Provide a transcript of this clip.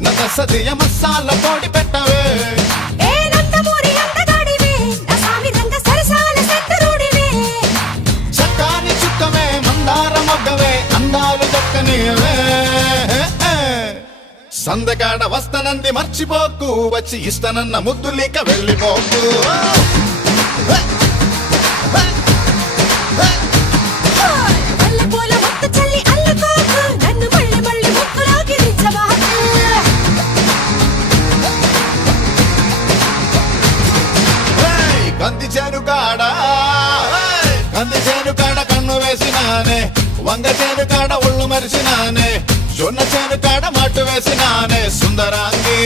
నగసదియ మసాల పొడి పెట్టవే చక్కాని చుక్కవే మందార మొగ్గవే అందాలు దక్కనివే సందకాడ వస్తనంది మర్చిపోకు వచ్చి ఇస్తనన్న ముద్దులిక వెళ్ళిపోకు కంది చేను కాడ కన్ను వేసినానే వంగ చేను కాడ ఒళ్ళు మరిసినానే జొన్న చేను కాడ మట్టు వేసినానే సుందరాంగి